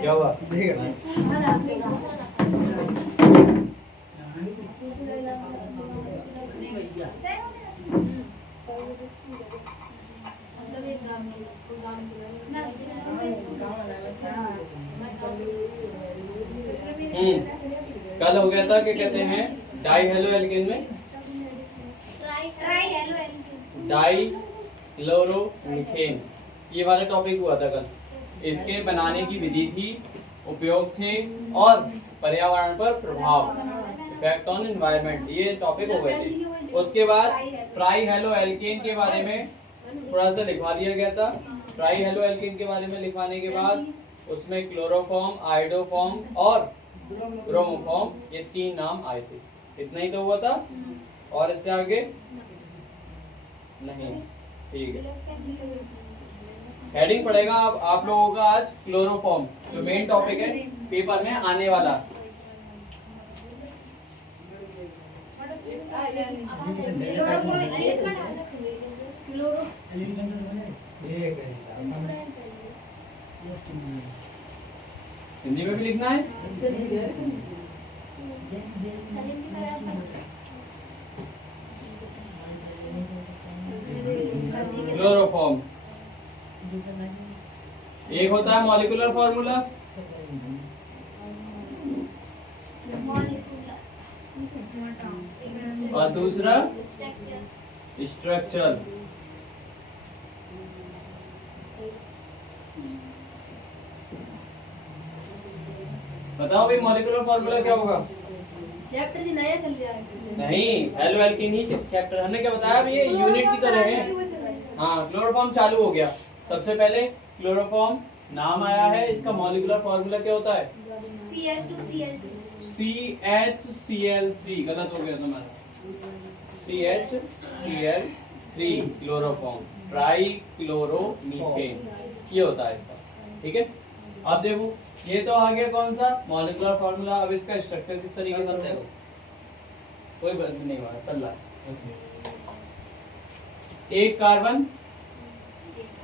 क्या हुआ? कल हो गया था, क्या कहते हैं डाई हेलो एल्केन में डाई क्लोरोमीथेन, ये वाला टॉपिक हुआ था कल। इसके बनाने की विधि थी, उपयोग थे और पर्यावरण पर प्रभाव, इफेक्ट ऑन एनवायरनमेंट, ये टॉपिक हो गए थे। उसके बाद ट्राई हेलो एल्केन के बारे में थोड़ा सा लिखवा दिया गया था। ट्राई हेलो एल्केन के बारे में लिखवाने के बाद उसमें क्लोरोफॉर्म, आयोडोफॉर्म और ब्रोमोफॉर्म, ये 3 नाम आए थे। इतना ही तो हुआ था, और इससे आगे नहीं। ठीक है, हेडिंग पड़ेगा आप लोगों का आज क्लोरोफॉर्म, जो मेन टॉपिक है पेपर में आने वाला। हिंदी में भी लिखना है। क्लोरोफॉर्म एक होता है मॉलिक्यूलर फॉर्मूला, और दूसरा स्ट्रक्चर। बताओ भाई, मॉलिक्यूलर फॉर्मूला क्या होगा? चैप्टर जी नया चल रहा है। नहीं, हेलो एल्केन ही चैप्टर। हमने क्या बताया, ये यूनिट की तरह है। हाँ, क्लोरोफॉर्म चालू हो गया। सबसे पहले क्लोरोफॉर्म नाम आया है, इसका मॉलिक्यूलर फॉर्मूला क्या होता है? CH3। गलत हो गया तुम्हारा। CH3 क्लोरोफॉर्म, ट्राई क्लोरोमीथेन, ये होता है इसका। ठीक है, अब देखो ये तो आ गया कौन सा मॉलिक्यूलर फॉर्मूला। अब इसका स्ट्रक्चर किस तरीके से होता है? कोई बात नहीं हुआ, चल रहा है। एक कार्बन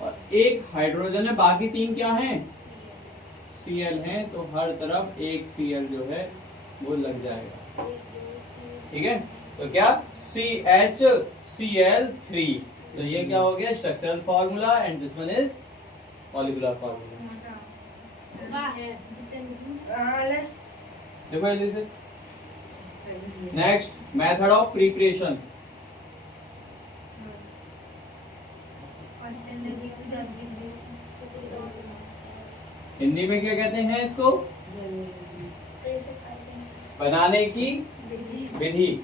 और एक हाइड्रोजन है, बाकी 3 क्या हैं? Cl हैं, तो हर तरफ एक Cl जो है वो लग जाएगा। ठीक है, तो क्या CHCl3, तो ये क्या हो गया structural formula, and this one is molecular formula. देखो जल्दी से। Next, method of preparation. Hindi में क्या कहते हैं इसको? बनाने की विधि।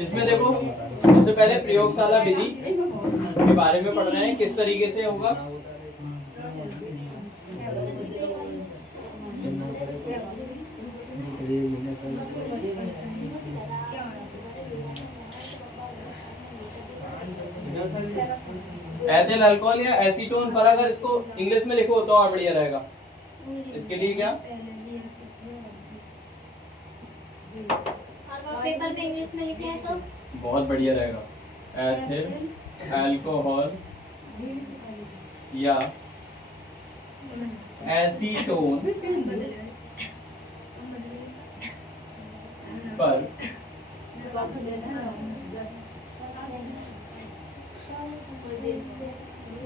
इसमें देखो, सबसे पहले प्रयोगशाला विधि के बारे में पढ़ रहे हैं, किस तरीके से होगा। एथिल अल्कोहल या एसीटोन पर अगर इसको इंग्लिश में लिखो तो और बढ़िया रहेगा। इसके लिए क्या पेपर पे इंग्लिश में लिखे हैं तो बहुत बढ़िया रहेगा। एथिल अल्कोहल या एसीटोन पर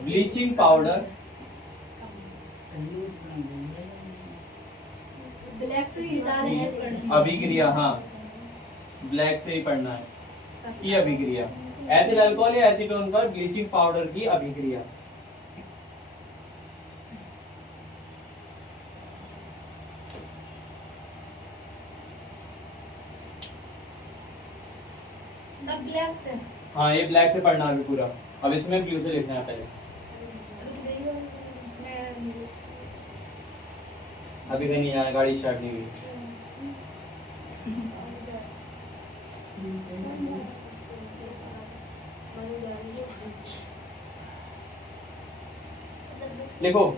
ब्लीचिंग पाउडर ब्लैक से ही डाले से पढ़ना। अभिक्रिया, हाँ ब्लैक से ही पढ़ना है, की अभिक्रिया, एथिल अल्कोहल या एसीटोन पर ब्लीचिंग पाउडर की अभिक्रिया। सब ब्लैक से। हाँ ये ब्लैक से पढ़ना है अभी पूरा, अब इसमें ब्लू से लिखना है पहले। अभी कहीं नहीं जाना, गाड़ी स्टार्ट नहीं हुई। लिखो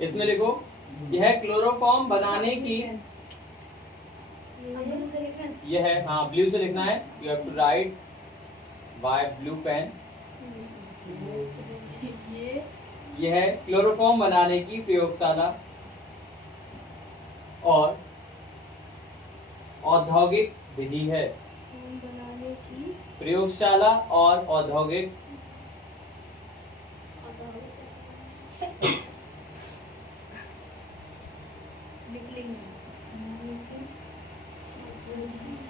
इसमें लिखो, यह क्लोरोफॉर्म बनाने की, यह है, हाँ ब्लू से लिखना है, you have to write by blue pen. यह क्लोरोफॉर्म बनाने की प्रयोगशाला और औद्योगिक विधि है। बनाने की प्रयोगशाला और औद्योगिक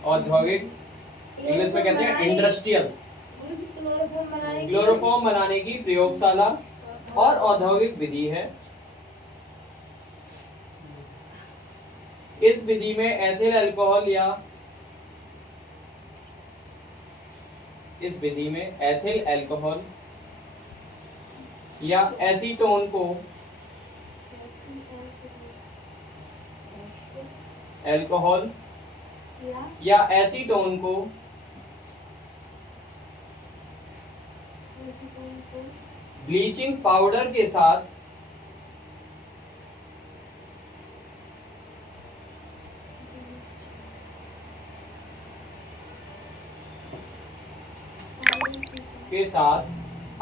औद्योगिक इंग्लिश में कहते हैं इंडस्ट्रियल। क्लोरोफॉर्म बनाने की प्रयोगशाला और औद्योगिक विधि है। इस विधि में एथिल अल्कोहल या इस विधि में एथिल अल्कोहल या एसीटोन को अल्कोहल या एसीटोन को ब्लीचिंग पाउडर के साथ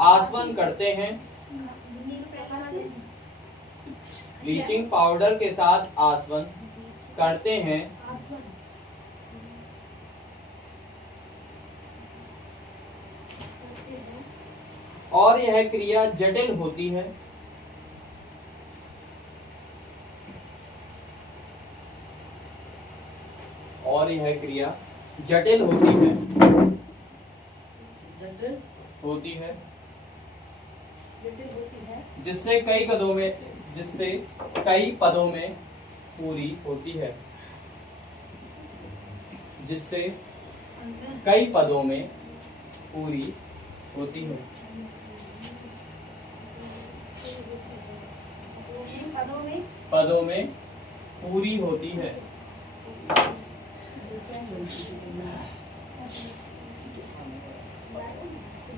आसवन करते हैं। ब्लीचिंग पाउडर के साथ आसवन करते हैं और यह क्रिया जटिल होती है। और यह क्रिया जटिल होती है। जिससे कई पदों में पूरी होती है। जिससे कई पदों में पूरी होती है। पदों में पूरी होती है।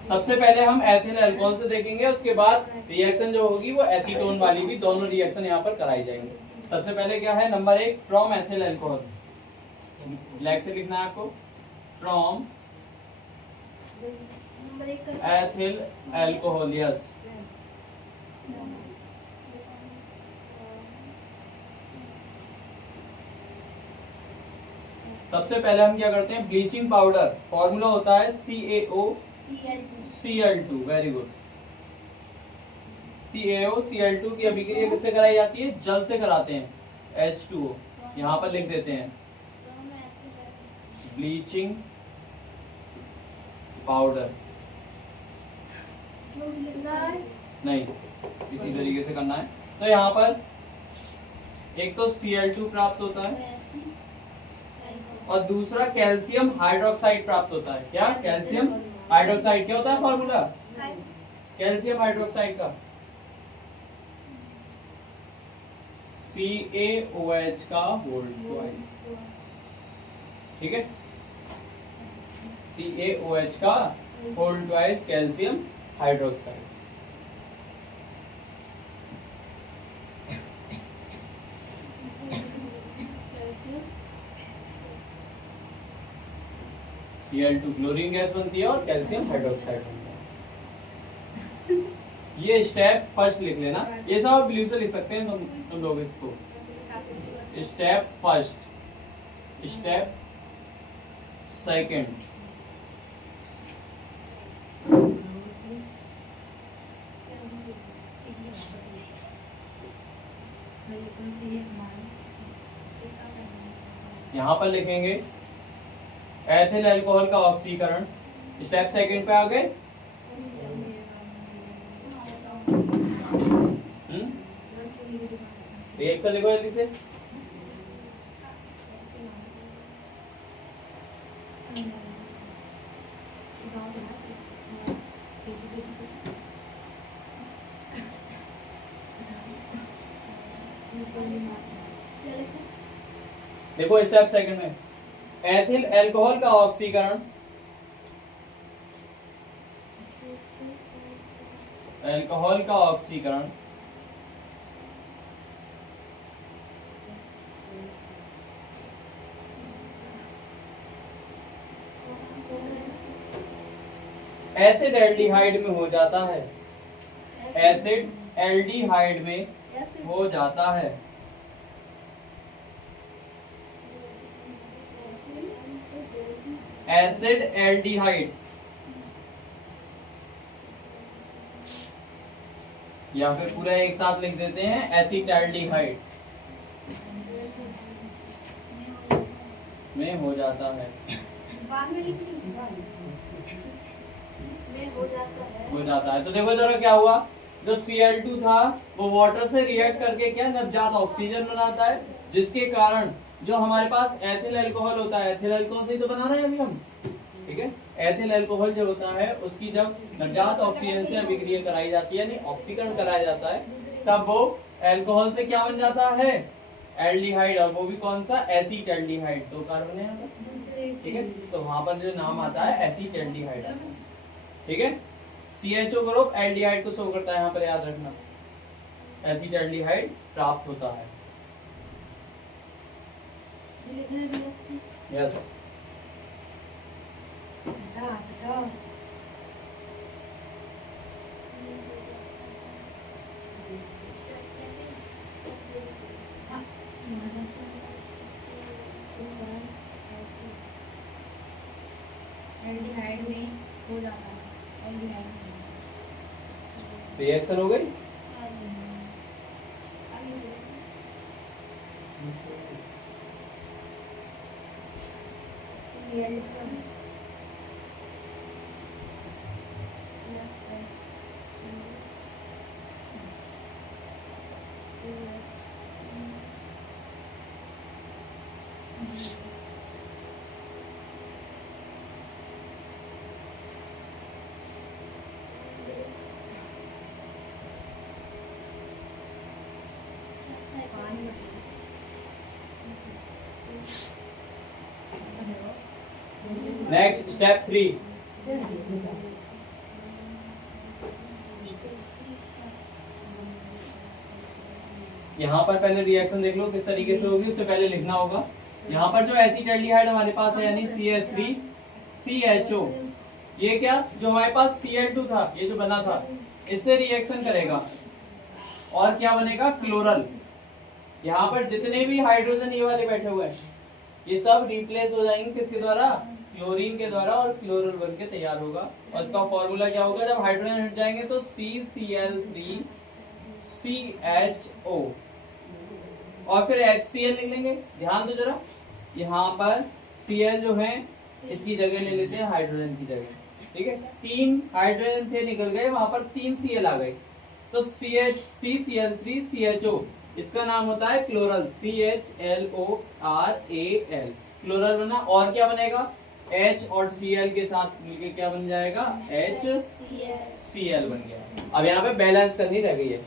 सबसे पहले हम एथिल अल्कोहल से देखेंगे, उसके बाद रिएक्शन जो होगी वो एसीटोन वाली भी, दोनों रिएक्शन यहाँ पर कराई जाएंगे। सबसे पहले क्या है, number 1 from ethyl alcohol, black से लिखना है आपको, फ्रॉम एथिल अल्कोहल, यस। सबसे पहले हम क्या करते हैं, ब्लीचिंग पाउडर, फॉर्मूला होता है CaOCl2, वेरी गुड। CaOCl2 की अभिक्रिया किससे कराई जाती है, जल से कराते हैं, H2O, यहाँ पर लिख देते हैं ब्लीचिंग पाउडर। नहीं, इसी तरीके से करना है। तो यहाँ पर एक तो Cl2 प्राप्त होता है और दूसरा कैल्शियम हाइड्रोक्साइड प्राप्त होता है। क्या, कैल्शियम हाइड्रोक्साइड, क्या होता है फॉर्मूला कैल्शियम हाइड्रोक्साइड का, CaOH का होल ट्वाइस, ठीक है, CaOH का whole twice calcium hydroxide. Cl2 chlorine gas बनती है और कैल्शियम हाइड्रोक्साइड बनता है। ये स्टेप फर्स्ट लिख लेना, ये सब आप ब्लू से लिख सकते हैं तुम लोग इसको। स्टेप फर्स्ट, स्टेप सेकंड, यहाँ पर लिखेंगे एथिल अल्कोहल का ऑक्सीकरण। स्टेप सेकंड पे आ गए। रिएक्शन लिखो जल्दी से। देखो स्टेप सेकंड में एथिल अल्कोहल का ऑक्सीकरण, अल्कोहल का ऑक्सीकरण एसिड एल्डिहाइड में हो जाता है, एसिड एल्डिहाइड में हो जाता है। एसिड एल्डिहाइड या फिर पूरा एक साथ लिख देते हैं एसिटाल्डिहाइड में हो जाता है। हो जाता है। तो देखो जरा क्या हुआ, जो Cl2 था वो वाटर से रिएक्ट करके क्या नवजात ऑक्सीजन बनाता है, जिसके कारण जो हमारे पास एथिल अल्कोहल होता है, एथिल अल्कोहल से तो बना रहे हैं अभी हम, ठीक है। एथिल अल्कोहल जो होता है उसकी जब नवजात ऑक्सीजन से अभिक्रिया कराई जाती है, यानी ऑक्सीकरण कराया जाता है, तब वो अल्कोहल से क्या बन जाता है, एल्डिहाइड, और वो भी कौन सा, एसिटाल्डिहाइड। दो कार्बन है यहाँ पर, ठीक है। तो वहां पर जो नाम आता है एसिटाल्डिहाइड, ठीक है। CHO ग्रुप एल्डिहाइड को शो करता है, यहाँ पर याद रखना, एसिटाल्डिहाइड प्राप्त होता है। यस एल्डिहाइड में हो जाता है, एल्डिहाइड में। रिएक्शन हो गई। नेक्स्ट स्टेप 3, यहाँ पर पहले रिएक्शन देख लो किस तरीके से होगी, उससे पहले लिखना होगा। यहाँ पर जो एसिटाल्डिहाइड हमारे पास है यानी CH3CHO, ये क्या जो हमारे पास Cl2 था, ये जो बना था, इससे रिएक्शन करेगा और क्या बनेगा, क्लोरल। यहाँ पर जितने भी हाइड्रोजन ये वाले बैठे हुए हैं ये सब रिप्लेस हो जाएंगे किसके द्वारा, क्लोरीन के द्वारा, और क्लोरल बन के तैयार होगा। और इसका फॉर्मूला क्या होगा, जब हाइड्रोजन हट जाएंगे तो CCl3CHO और फिर HCl लिख लेंगे। ध्यान दो जरा, यहाँ पर Cl जो है इसकी जगह ले लेते हैं हाइड्रोजन की जगह, ठीक है। 3 हाइड्रोजन थे निकल गए, वहां पर 3 Cl आ गए, तो CCl3CHO इसका नाम होता है क्लोरल, CHLORAL, क्लोरल बना। और क्या बनेगा, H और Cl के साथ मिलके क्या बन जाएगा, HCl बन गया। अब यहाँ पे बैलेंस करनी रह गई है,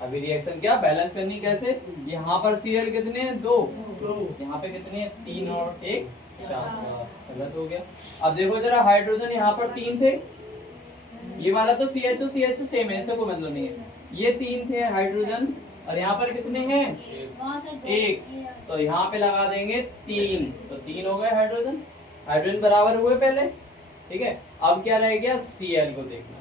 अभी रिएक्शन क्या बैलेंस करनी कैसे, यहाँ पर Cl कितने हैं, 2, यहाँ पे कितने हैं, 3 और 1 4, गलत हो गया। अब देखो जरा, हाइड्रोजन यहाँ पर 3 थे, ये वाला तो CHO सेम है, इससे कोई मतलब नहीं है। ये 3 थे हाइड्रोजन और यहाँ पर कितने हैं, 1, तो यहाँ पे लगा देंगे 3, तो 3 हो गए हाइड्रोजन। हाइड्रोजन बराबर हुए पहले, ठीक है। अब क्या रह गया, Cl को देखना।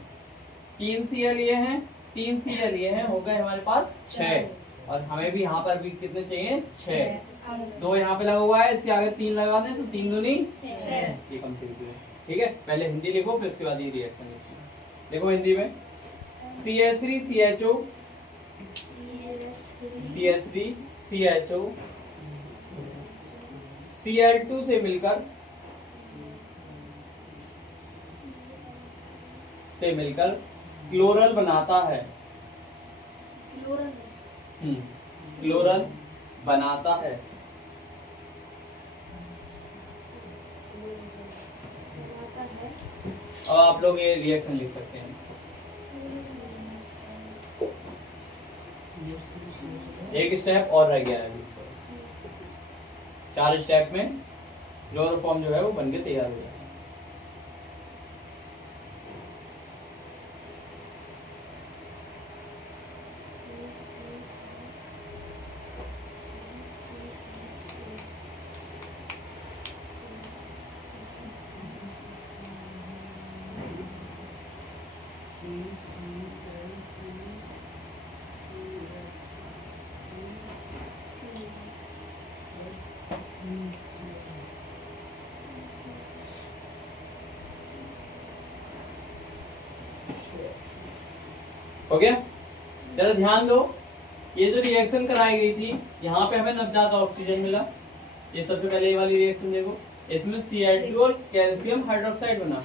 3 Cl ये हैं, 3 Cl ये हैं, हो गए हमारे पास 6। और हमें भी यहाँ पर भी कितने चाहिए, 6। 2 यहाँ पे लगा हुआ है, इसके आगे 3 लगा दें तो 3 दूनी 6। ये कंप्लीट हुआ, ठीक है। पहले हिंदी लिखो, फिर उसके बाद ये रिएक्शन लिखो। देखो हिंदी में CH3 CHO, CH3 CHO Cl2 से मिलकर क्लोरल बनाता है। क्लोरल बनाता है। अब आप लोग ये रिएक्शन लिख सकते हैं। एक स्टेप और रह गया है, 4 स्टेप में क्लोरोफॉर्म जो है वो बनके तैयार हो जाएगा। हो गया? जरा ध्यान दो, ये जो रिएक्शन कराई गई थी, यहाँ पे हमें नवजात ऑक्सीजन मिला। ये सबसे पहले ये वाली रिएक्शन देखो, इसमें Cl2 और कैल्शियम हाइड्रोक्साइड बना।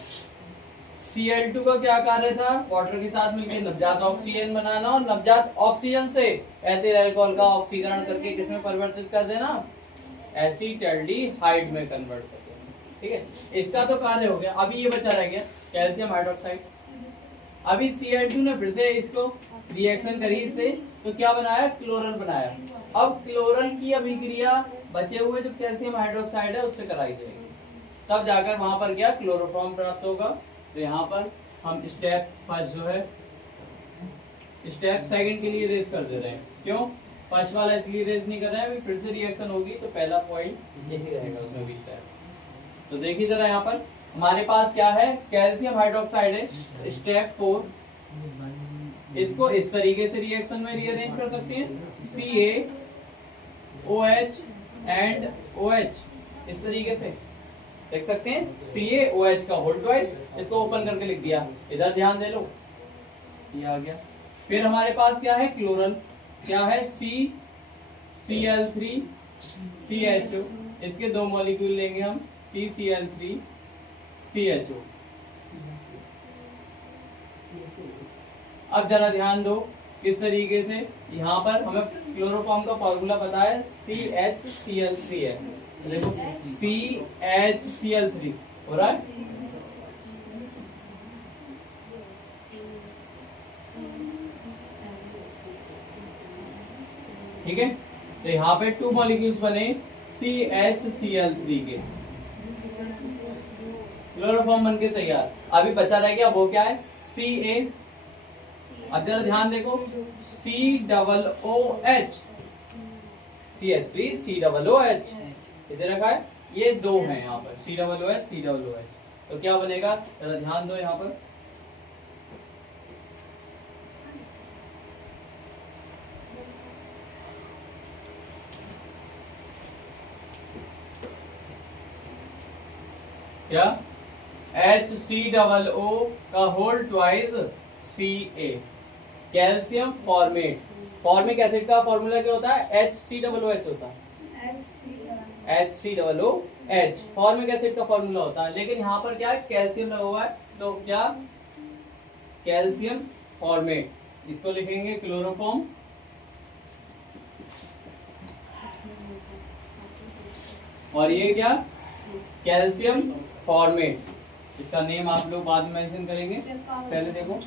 Cl2 का क्या कार्य था, वाटर के साथ मिलकर नवजात ऑक्सीजन बनाना और नवजात ऑक्सीजन से एथिल अल्कोहल का ऑक्सीकरण करके किसमें परिवर्तित कर देना, एसीटल्डिहाइड में कन्वर्ट कर देना, ठीक है। इसका तो कार्य हो गया। अभी ये बचा रह गया कैल्शियम हाइड्रोक्साइड। अभी Cl2 ने फिर से इसको रिएक्शन करी इससे, तो क्या बनाया, क्लोरल बनाया। अब क्लोरल की अभिक्रिया बचे हुए जो कैल्शियम हाइड्रोक्साइड है उससे कराई जाएगी, तब जाकर वहां पर क्या क्लोरोफॉर्म प्राप्त होगा। तो यहाँ पर हम स्टेप फर्स्ट जो है स्टेप सेकंड के लिए रेस कर दे रहे हैं। क्यों, फर्स्ट वाला इसलिए रेस नहीं कर रहे हैं, फिर से रिएक्शन होगी तो पहला पॉइंट यही रहेगा उसमें भी स्टेप। तो देखिए जरा यहाँ पर हमारे पास क्या है, कैल्शियम हाइड्रोक्साइड है, स्टेप 4। इसको इस तरीके से रिएक्शन में रीअरेंज कर सकते हैं, CaOH एंड OH, इस तरीके से देख सकते हैं। CaOH का होल ट्वाइस, इसको ओपन करके लिख दिया। इधर ध्यान दे लो, ये आ गया। फिर हमारे पास क्या है, क्लोरल, क्या है, CCl3 CHO, इसके 2 मॉलिक्यूल लेंगे हम, CCl3 CHO। अब जरा ध्यान दो किस तरीके से, यहाँ पर हमें क्लोरोफॉर्म का फॉर्मूला पता है, CHCl3 है। देखो CHCl3 हो रहा है, ठीक है। तो यहाँ पे 2 मॉलिक्यूल्स बने CHCl3 के, क्लोरोफॉर्म बनके तैयार। अभी बचा रह गया वो क्या है, Ca। अब जरा ध्यान देखो, COOH, CH3 COOH इधर रखा है, ये 2 हैं यहाँ पर, COOH COOH। तो क्या बनेगा, जरा ध्यान दो यहाँ पर, क्या, HCOO का whole twice Ca, calcium formate. Formic acid का फॉर्मूला क्या होता है, HCOOH होता है, HCOOH फॉर्मिक एसिड का फॉर्मूला होता है। लेकिन यहाँ पर क्या है, कैल्शियम लगा हुआ है, तो क्या, कैल्शियम फॉर्मेट, इसको लिखेंगे क्लोरोफॉर्म। और ये क्या, कैल्शियम फॉर्मेट, इसका नेम आप लोग बाद में मेंशन करेंगे। पहले देखो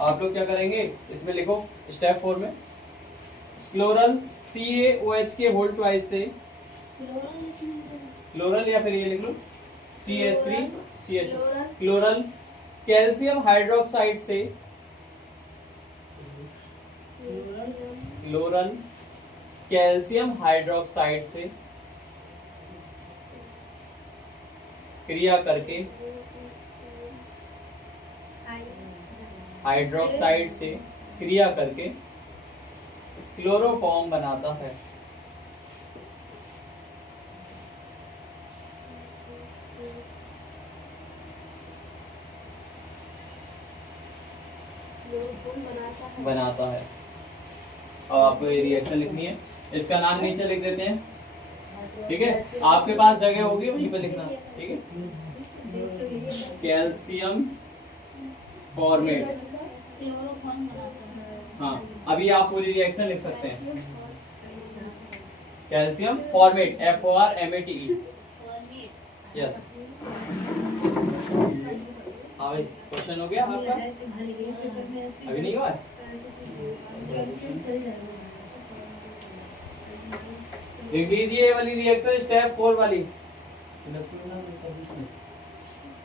आप लोग क्या करेंगे, इसमें लिखो स्टेप 4 में क्लोरल CaOH के होल ट्वाइस से, क्लोरल या फिर ये लिख लो CH3 CH, chloral calcium hydroxide से, क्लोरल कैल्शियम हाइड्रोक्साइड से क्रिया करके हाइड्रोक्साइड से क्रिया करके क्लोरोफॉर्म बनाता है। बनाता है। अब आपको ये रिएक्शन लिखनी है, इसका नाम नीचे लिख देते हैं, ठीक है। आपके पास जगह होगी वहीं पे लिखना, ठीक है। कैल्शियम फॉर्मेट, हाँ अभी आप पूरी रिएक्शन लिख सकते हैं। Calcium formate, FORMATE, yes. हाँ भाई, क्वेश्चन हो गया आपका? अभी नहीं हुआ है? लिख लीजिए ये वाली रिएक्शन स्टेप 4 वाली।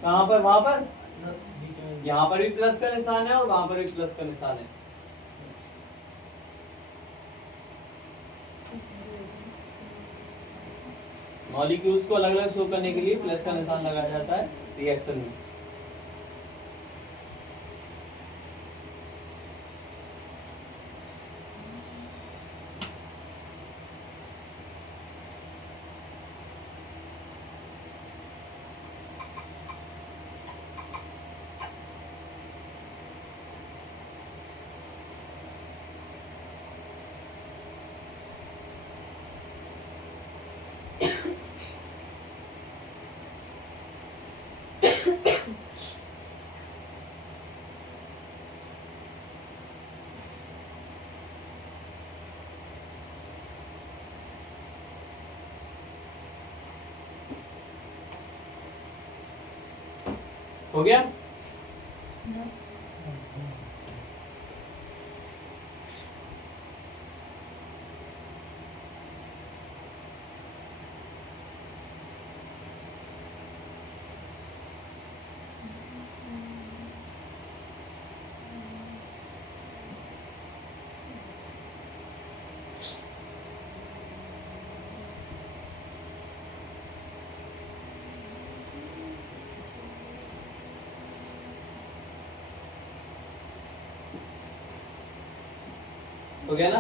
कहाँ पर? वहां पर, यहाँ पर भी प्लस का निशान है और वहां पर भी प्लस का निशान है। मॉलिक्यूल्स को अलग अलग शो करने के लिए प्लस का निशान लगाया जाता है रिएक्शन में। हो गया? हो गया ना?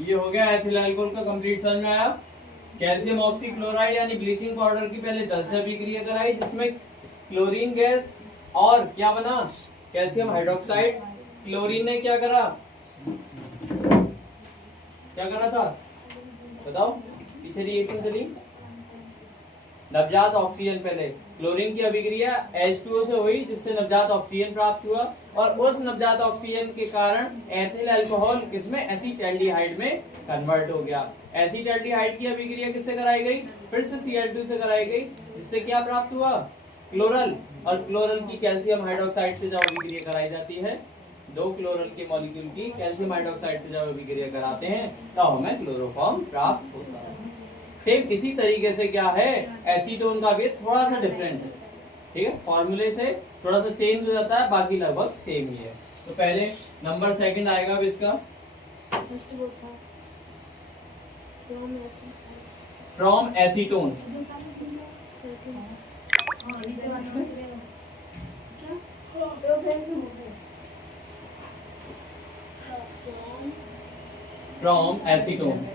ये हो गया एथिल अल्कोहल का कंप्लीट, समझ में आया? कैल्शियम ऑक्सीक्लोराइड यानी ब्लीचिंग पाउडर की पहले जल से अभिक्रिया कराई, जिसमें क्लोरीन गैस और क्या बना? Calcium hydroxide. क्लोरीन ने क्या करा? क्या करा था बताओ? पीछे रिएक्शन चली, नवजात ऑक्सीजन, पहले क्लोरीन की अभिक्रिया H2O से हुई जिससे नवजात ऑक्सीजन प्राप्त हुआ, और उस नवजात ऑक्सीजन के कारण एथिल अल्कोहल किसमें? एसीटैल्डिहाइड में कन्वर्ट हो गया। एसीटैल्डिहाइड की अभिक्रिया किससे कराई गई? फिर से Cl2 से कराई गई, जिससे क्या प्राप्त हुआ? क्लोरल। और क्लोरल की कैल्शियम हाइड्रोक्साइड से जब अभिक्रिया कराई जाती है, दो क्लोरल के मॉलिक्यूल की कैल्शियम हाइड्रोक्साइड से जब अभिक्रिया कराते हैं तब हमें क्लोरोफॉर्म प्राप्त होता है। सेम इसी तरीके से क्या है, एसीटोन का भी थोड़ा सा डिफरेंट है, ठीक है, फॉर्मूले से थोड़ा सा चेंज हो जाता है, बाकी लगभग सेम ही है। तो पहले नंबर सेकंड आएगा अब इसका, फ्रॉम एसीटोन। फ्रॉम एसीटोन,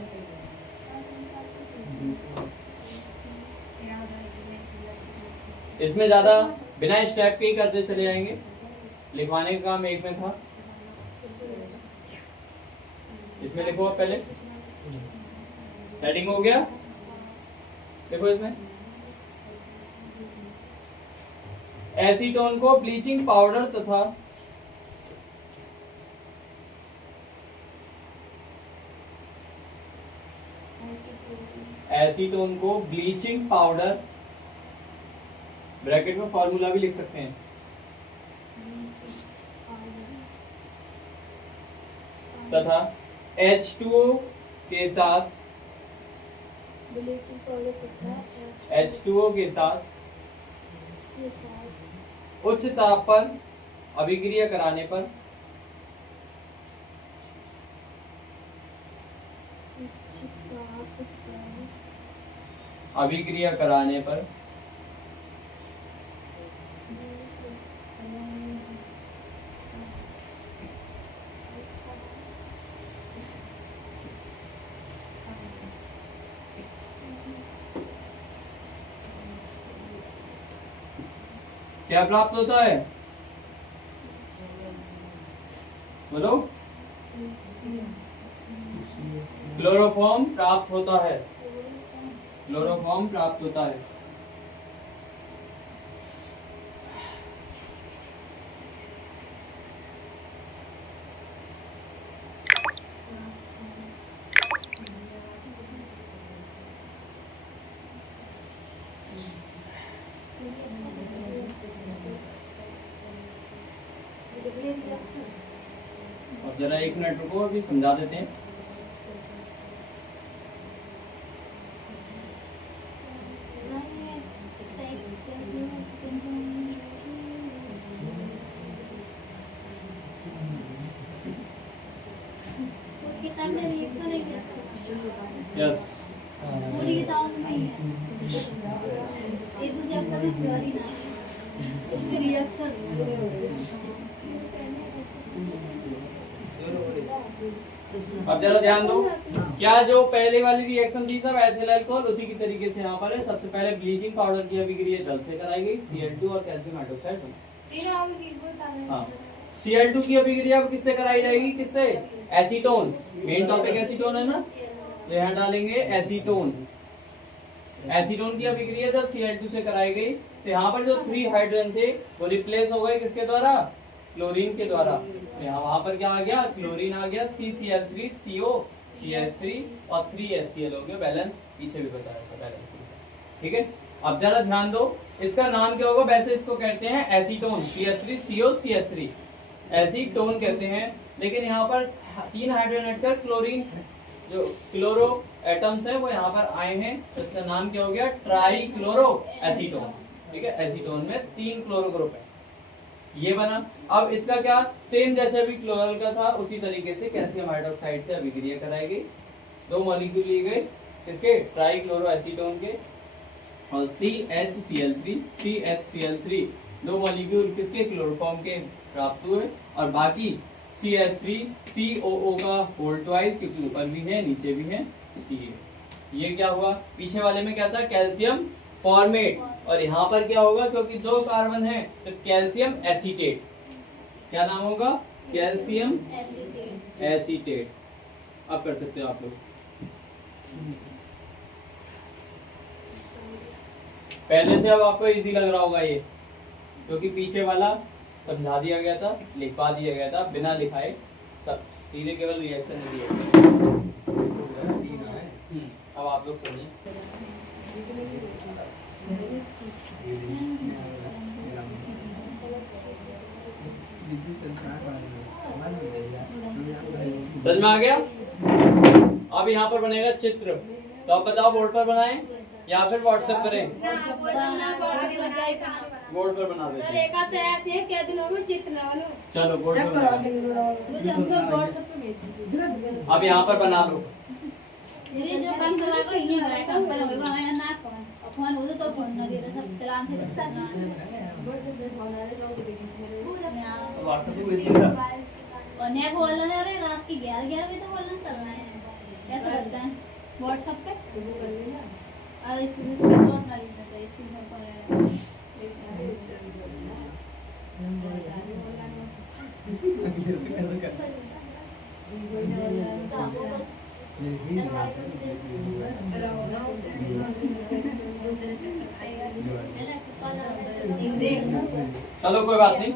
इसमें ज्यादा बिना स्टेप के ही करते चले जाएंगे, लिखवाने का काम एक में था। इसमें लिखो पहले, सेटिंग हो गया, देखो इसमें एसीटोन को ब्लीचिंग पाउडर तथा एसीटोन को ब्लीचिंग पाउडर, ब्रैकेट में फॉर्मूला भी लिख सकते हैं, तथा H2O के साथ H2O के साथ उच्च ताप पर अभिक्रिया कराने पर अभिक्रिया कराने पर क्या प्राप्त होता है? बोलो। क्लोरोफॉर्म प्राप्त होता है। क्लोरोफॉर्म प्राप्त होता है। अब जरा 1 मिनट रुको, अभी समझा देते हैं। यस, पूरी किताब में ही है। एक दूसरे का भी थ्योरी ना उसके रिएक्शन अब जरा ध्यान दो, क्या जो पहले वाली रिएक्शन थी सब एथिल अल्कोहल, उसी की तरीके से यहाँ पर है। सबसे पहले ब्लीचिंग पाउडर की अभिक्रिया जल से कराई गई, Cl2 और कैल्शियम हाइड्रोक्साइड। हाँ, Cl2 की अभिक्रिया किससे कराई जाएगी? किससे? एसीटोन। मेन टॉपिक एसीटोन है ना, तो यहाँ डालेंगे एसीटोन। एसीटोन की अभिक्रिया जब Cl2 से कराई गई तो यहाँ पर जो 3 हाइड्रोजन थे वो रिप्लेस हो गए किसके द्वारा? क्लोरीन के द्वारा। यहाँ वहां पर क्या आ गया? क्लोरीन आ गया, CCl3 CO CH3 और 3HCl हो गया। बैलेंस पीछे भी बताया था बैलेंस, ठीक है। अब जरा ध्यान दो, इसका नाम क्या होगा? वैसे इसको कहते हैं एसीटोन, CH3CO CH3 एसीटोन कहते हैं। लेकिन यहाँ पर 3 हाइड्रोजन हटकर क्लोरीन जो क्लोरो एटम्स है वो यहाँ पर आए हैं, तो इसका नाम क्या हो गया? ट्राई क्लोरो एसीटोन, ठीक है। एसीटोन में 3 क्लोरो ग्रुप है, ये बना। अब इसका क्या? सेम जैसे भी क्लोरल का था उसी तरीके से कैल्शियम हाइड्रोक्साइड से अभिक्रिया कराई गई। 2 मॉलिक्यूल लिए गए किसके? ट्राई क्लोरो एसीटोन के, और CHCl3 2 मॉलिक्यूल किसके? क्लोरोफॉर्म के प्राप्त हुए। और बाकी CH3COO का होल ट्वाइस, क्योंकि ऊपर भी है नीचे भी है Ca। ये क्या हुआ? पीछे वाले में क्या था? Calcium formate. और यहाँ पर क्या होगा? क्योंकि 2 कार्बन है तो कैल्शियम एसीटेट। क्या नाम होगा? Calcium acetate. अब कर सकते हो आप लोग। पहले से अब आपको इजी लग रहा होगा ये, क्योंकि पीछे वाला समझा दिया गया था, लिखवा दिया गया था बिना लिखाए, सब सीधे केवल रिएक्शन दिया। अब आप लोग सुनिए। समझ में आ गया? अब यहाँ पर बनेगा चित्र, तो आप बताओ बोर्ड पर बनाएं या फिर व्हाट्सएप करें? बोर्ड पर बना देते हैं। चलो बोर्ड पर बना। अब यहाँ पर बना लो। ये जो काम करवा को ये हमारा काम पर होगा है ना, फोन हो तो फोन ना दे सब चलान थे सर ना और नेक वाला है। अरे रात की 11 बजे तो बोलना चल रहा है, कैसे करते हैं? व्हाट्सएप पे और इसमें स्क्रीनशॉट डाल देते हैं, इसी में पर चलो कोई बात नहीं।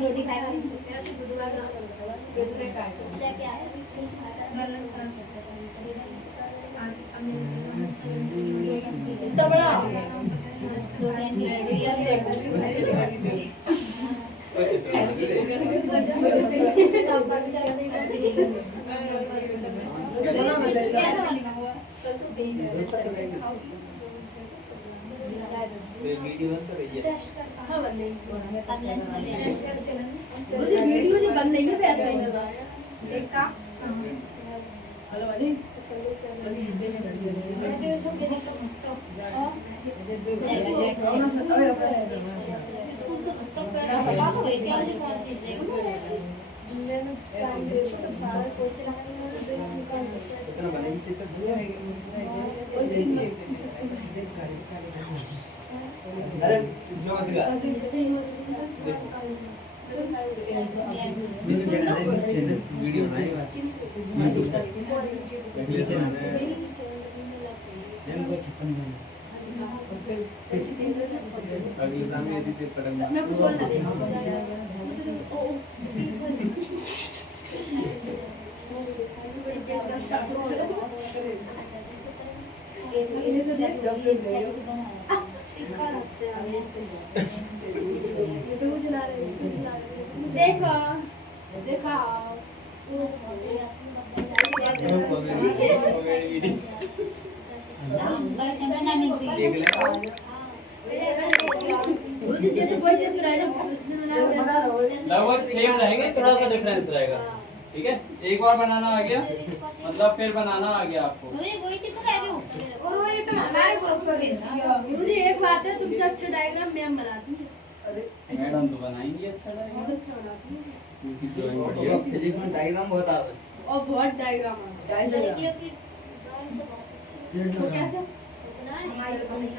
रोटी खाएगा वीडियो बंद कर रही है। वीडियो जो बंद नहीं है ऐसा ही एक का हेलो वाली अरे जो वीडियो मैं कुछ और ना देखो देखा लगभग सेम रहेंगे, थोड़ा सा डिफरेंस रहेगा। ठीक है, एक बार बनाना आ गया मतलब फिर बनाना आ गया आपको। और वो ये तो हमारे ग्रुप में भेज दिया। मुझे एक बात है, तुमसे अच्छा डायग्राम मैम बनाती है। मैडम तो बनाएंगी अच्छा बहुत अच्छा बनाती है उनकी ड्राइंग बढ़िया। फिजिक्स में डायग्राम बहुत आता है और बहुत डायग्राम आता है। तो कैसे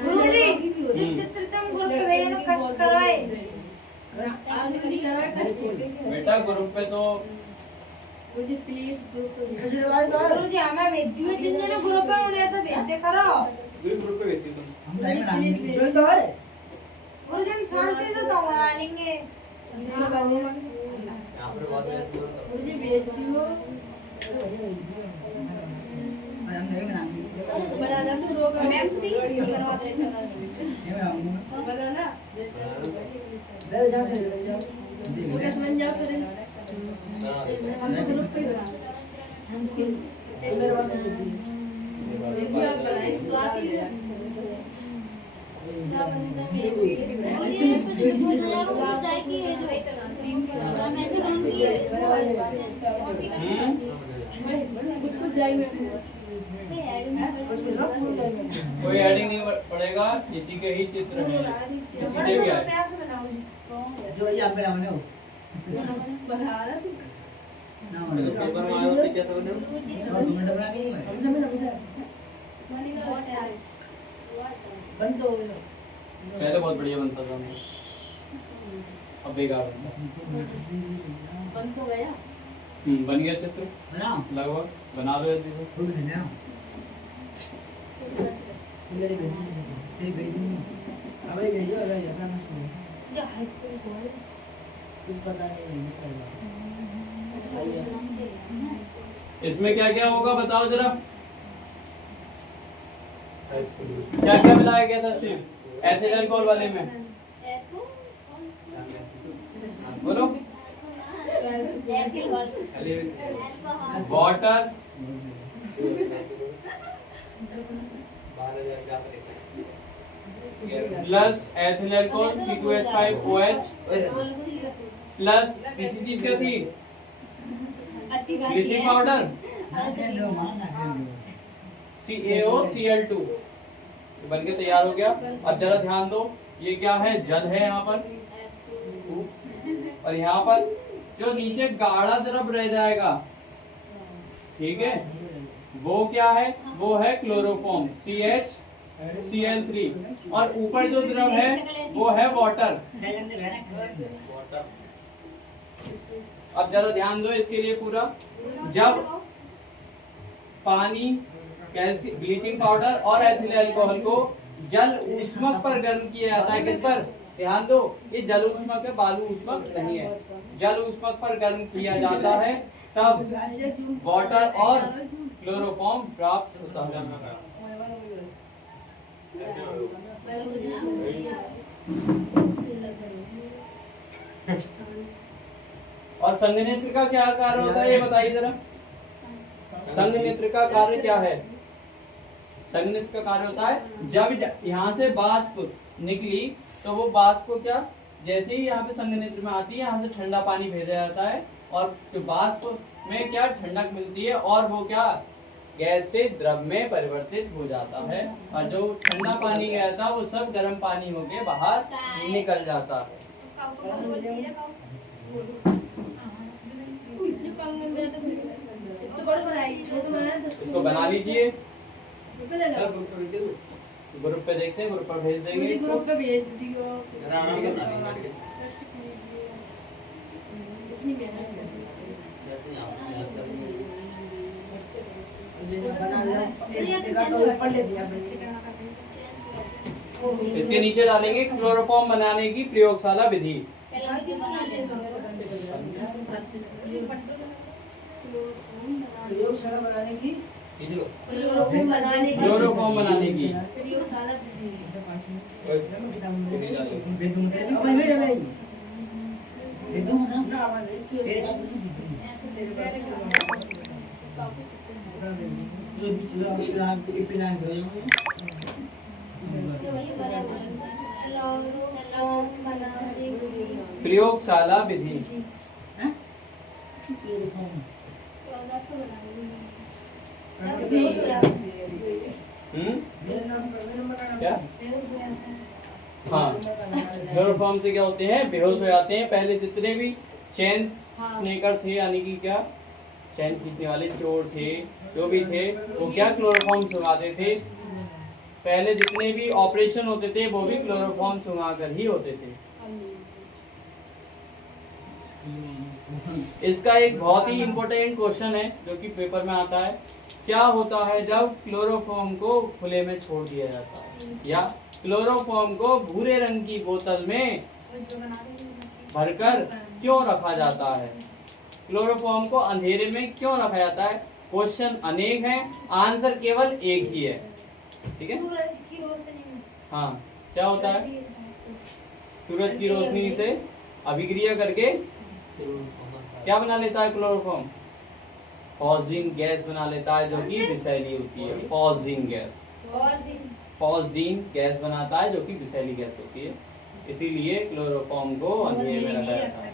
गुरुजी जो चित्र तुम ग्रुप पे भेजना कष्ट करवाए आगे कुछ करवाए बेटा ग्रुप पे तो मुझे प्लीज ग्रुप पे गुरुजी हमें भेज दियो, जिन जिन ग्रुप पे उन्हें तो भेज दे करो। ग्रुप पे भेजती तुम प्लीज जो तो है गुरुजी हम शांति से तो बना लेंगे। यहां पर बात है गुरुजी भेज दियो बनाना मैम को दी करवाते बनाना सुकेश बन जाओ सर हम तो ग्रुप पे बना देखिए आप बनाए स्वाति है कुछ कुछ जाएंगे कोई एडिंग नहीं पड़ेगा, इसी के ही चित्र हैं, इसी से भी आए जो ये आप बना हो बना रहा तू ना पेपर में आया तो कैसे बने चलो 2 मिनट बना के मैं हमसे मिला बंद हो गया पहले बहुत बढ़िया बनता था मैं, अब बेकार बनता। बंद हो गया बन गया चित्र बना लगभग, बना लो जल्दी से। खुद नहीं ना मेरे बेटी अबे गई है अरे अपना मत सुन ये हाई स्कूल को है कुछ पता नहीं इसमें क्या क्या होगा बताओ जरा, क्या क्या मिलाया गया था सिर्फ एथिल अल्कोहल वाले में, बोलो। Water plus ethyl alcohol C2H5OH plus किसी चीज क्या थी, ब्लीचिंग पाउडर CaOCl2 बन के तैयार हो गया। अब जरा ध्यान दो, ये क्या है, जल है यहाँ पर, और यहाँ पर जो नीचे गाढ़ा सिरप रह जाएगा, ठीक है, वो क्या है? वो है क्लोरोफॉर्म CH Cl3 और ऊपर जो द्रव है वो है वाटर। अब जरा ध्यान दो इसके लिए पूरा। जब पानी, ब्लीचिंग पाउडर और एथिल अल्कोहल को जल ऊष्मक पर गर्म किया जाता है, किस पर? ध्यान दो, ये जल ऊष्मक है, बालू ऊष्मक नहीं है। जल ऊष्मक पर गर्म किया जाता है तब वाटर और क्लोरोफॉर्म प्राप्त होता है। और संघनित्र का क्या कार्य होता है ये बताइए जरा। संघनित्र का कार्य क्या है? संघनित्र का कार्य होता है जब यहाँ से वाष्प निकली तो वो वाष्प को क्या, जैसे ही यहाँ पे संघनित्र में आती है यहाँ से ठंडा पानी भेजा जाता है और जो वाष्प में क्या ठंडक मिलती है और वो क्या गैस से द्रव में परिवर्तित हो जाता है और जो ठंडा पानी गया था वो सब गर्म पानी होके बाहर निकल जाता है। इसको बना लीजिए, ग्रुप पे देखते हैं, ग्रुप पर भेज देंगे इसको। ग्रुप पे भेज दियो। इसके नीचे डालेंगे क्लोरोफॉर्म बनाने की प्रयोगशाला विधि। प्रयोगशाला बनाने की क्लोरोफॉर्म बनाने की प्रयोगशाला विधि। क्या? हाँ, क्लोरोफॉर्म से क्या होते हैं? बेहोश हो जाते हैं। पहले जितने भी चैन स्नेकर थे, यानी कि क्या चैन खींचने वाले चोर थे, जो भी थे, वो क्या क्लोरोफॉर्म सुंघाते थे। पहले जितने भी ऑपरेशन होते थे वो भी क्लोरोफॉर्म सुंघा कर ही होते थे। इसका एक बहुत ही इंपॉर्टेंट क्वेश्चन है जो कि पेपर में आता है। क्या होता है जब क्लोरोफॉर्म को खुले में छोड़ दिया जाता है या क्लोरोफॉर्म को भूरे रंग की बोतल में भरकर क्यों रखा जाता है? क्लोरोफॉर्म को अंधेरे में क्यों रखा जाता है? क्वेश्चन अनेक हैं, आंसर केवल एक ही है। ठीक है, सूरज की रोशनी में। हाँ, क्या होता है? सूरज की रोशनी से अभिक्रिया करके क्या बना लेता है क्लोरोफॉर्म? फॉस्जीन गैस बना लेता है जो कि विषैली होती है। फॉस्जीन गैस बनाता है जो कि विषैली गैस होती है। इसीलिए क्लोरोफॉर्म को अंधेरे में रखा जाता है।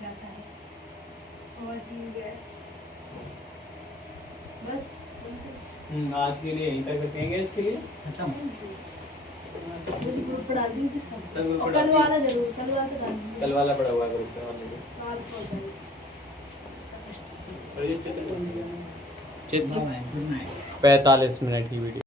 बस आज के लिए यहीं तक रखेंगे। इसके लिए खत्म। ग्रुप पढ़ा दी तो सब। सब ग्रुप और पढ़ा कल दी। वाला जरूर, कल वाला तो डालना। कल वाला पड़ा हुआ ग्रुप करवा लीजिए। काल को डालना। चित्र गुड नाइट। 45 मिनट की वीडियो।